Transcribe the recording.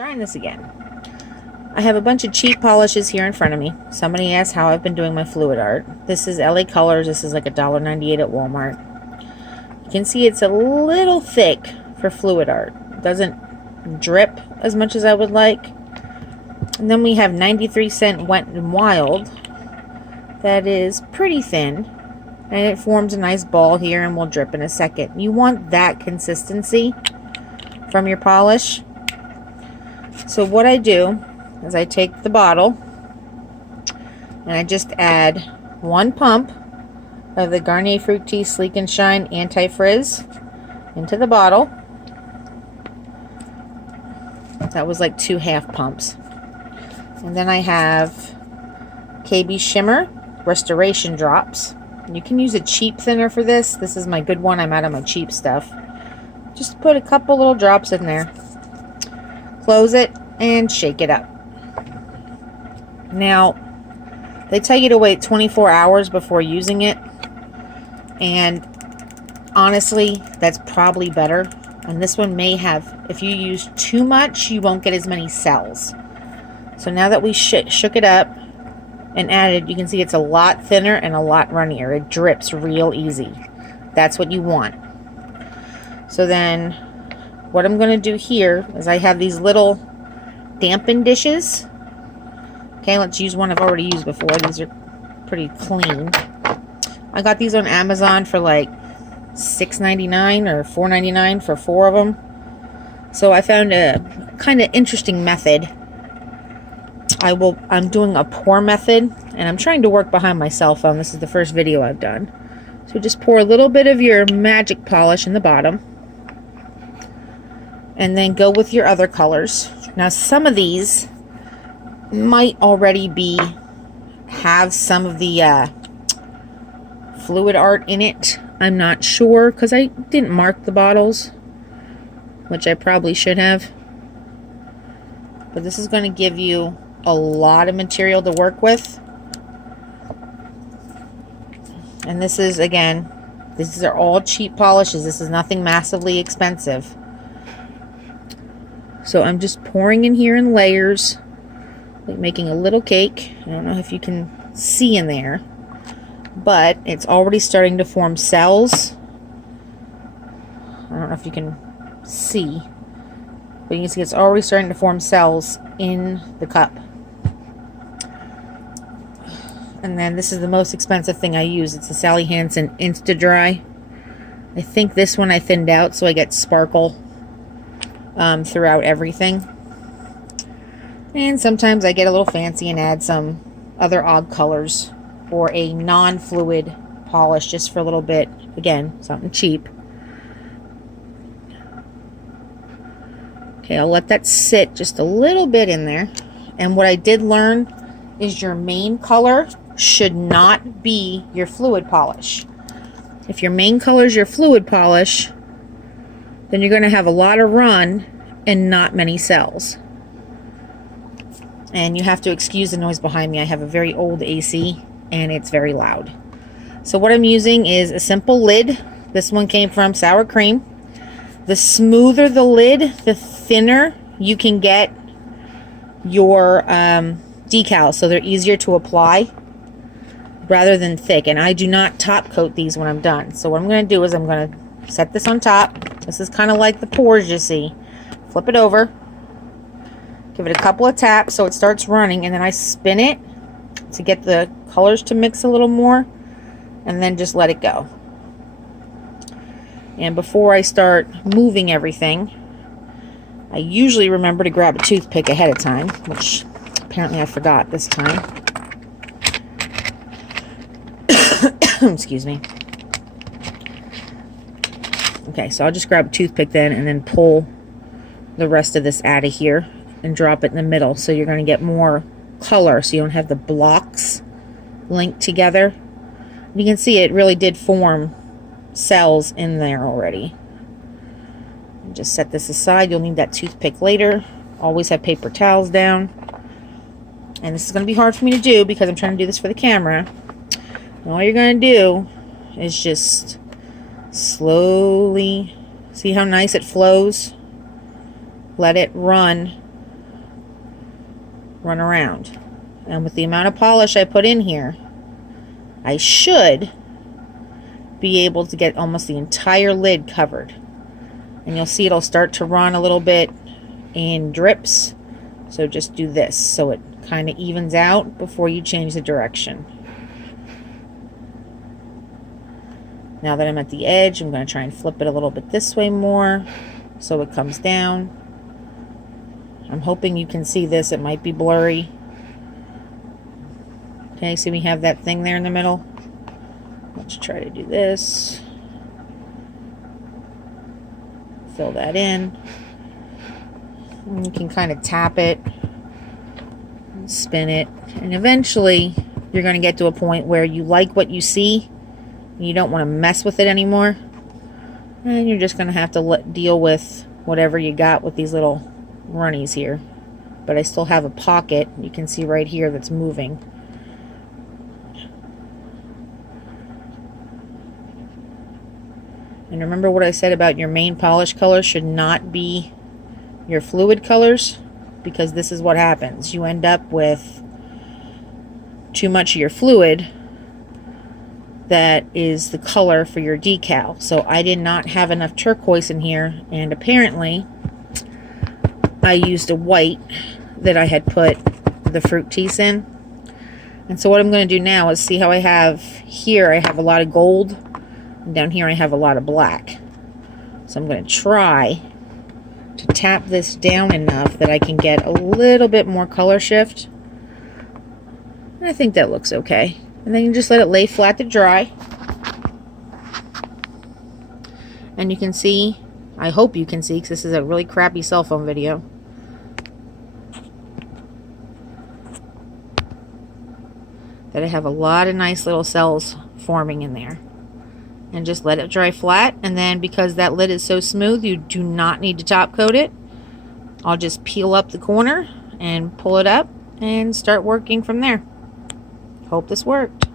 Trying this again. I have a bunch of cheap polishes here in front of me. Somebody asked how I've been doing my fluid art. This is LA Colors. This is like $1.98 at Walmart. You can see it's a little thick for fluid art. It doesn't drip as much as I would like. And then we have 93% Wet n Wild. That is pretty thin. And it forms a nice ball here and will drip in a second. You want that consistency from your polish. So what I do is I take the bottle and I just add 1 pump of the Garnier Fructis Sleek and Shine Anti-Frizz into the bottle. That was like 2 half pumps. And then I have KB Shimmer Restoration Drops. You can use a cheap thinner for this. This is my good one. I'm out of my cheap stuff. Just put a couple little drops in there. Close it and shake it up. Now, they tell you to wait 24 hours before using it. And honestly, that's probably better. And this one may have, if you use too much, you won't get as many cells. So now that we shook it up and added, you can see it's a lot thinner and a lot runnier. It drips real easy. That's what you want. So then what I'm going to do here is I have these little dampen dishes. Okay, let's use one I've already used before. These are pretty clean. I got these on Amazon for like $6.99 or $4.99 for 4 of them. So I found a kind of interesting method. I'm doing a pour method, and I'm trying to work behind my cell phone. This is the first video I've done. So just pour a little bit of your magic polish in the bottom, and then go with your other colors. Now some of these might already have some of the fluid art in it. I'm not sure because I didn't mark the bottles, which I probably should have. But this is going to give you a lot of material to work with. And this is, again, these are all cheap polishes. This is nothing massively expensive. So I'm just pouring in here in layers, like making a little cake. I don't know if you can see in there, but it's already starting to form cells. I don't know if you can see, but you can see it's already starting to form cells in the cup. And then this is the most expensive thing I use. It's the Sally Hansen Insta-Dry. I think this one I thinned out so I get sparkle throughout everything. And sometimes I get a little fancy and add some other odd colors or a non-fluid polish just for a little bit. Again, something cheap. Okay, I'll let that sit just a little bit in there. And what I did learn is your main color should not be your fluid polish. If your main color is your fluid polish, then you're going to have a lot of run and not many cells. And you have to excuse the noise behind me. I have a very old AC and it's very loud. So what I'm using is a simple lid. This one came from Sour Cream. The smoother the lid, the thinner you can get your decals, so they're easier to apply rather than thick. And I do not top coat these when I'm done. So what I'm going to do is I'm going to set this on top. This is kind of like the pours you see. Flip it over, give it a couple of taps so it starts running, and then I spin it to get the colors to mix a little more, and then just let it go. And before I start moving everything, I usually remember to grab a toothpick ahead of time, which apparently I forgot this time. Excuse me. Okay, so I'll just grab a toothpick then and then pull the rest of this out of here and drop it in the middle, so you're going to get more color so you don't have the blocks linked together. You can see it really did form cells in there already. Just set this aside. You'll need that toothpick later. Always have paper towels down. And this is going to be hard for me to do because I'm trying to do this for the camera. And all you're going to do is just slowly, see how nice it flows? Let it run run around. And with the amount of polish I put in here, I should be able to get almost the entire lid covered. And you'll see it'll start to run a little bit in drips. So just do this so it kind of evens out before you change the direction. Now that I'm at the edge, I'm going to try and flip it a little bit this way more so it comes down. I'm hoping you can see this. It might be blurry. Okay, so we have that thing there in the middle. Let's try to do this. Fill that in. And you can kind of tap it, spin it, and eventually you're going to get to a point where you like what you see and you don't want to mess with it anymore. And you're just going to have to deal with whatever you got with these little runnies here. But I still have a pocket, you can see right here, that's moving. And remember what I said about your main polish color should not be your fluid colors, because this is what happens. You end up with too much of your fluid that is the color for your decal. So I did not have enough turquoise in here, and apparently I used a white that I had put the Fructis in. And so what I'm going to do now is see how I have here, I have a lot of gold, and down here I have a lot of black. So I'm going to try to tap this down enough that I can get a little bit more color shift. And I think that looks okay. And then you just let it lay flat to dry. And you can see, I hope you can see, because this is a really crappy cell phone video, that I have a lot of nice little cells forming in there. And just let it dry flat, and then because that lid is so smooth, you do not need to top coat it. I'll just peel up the corner and pull it up and start working from there. Hope this worked.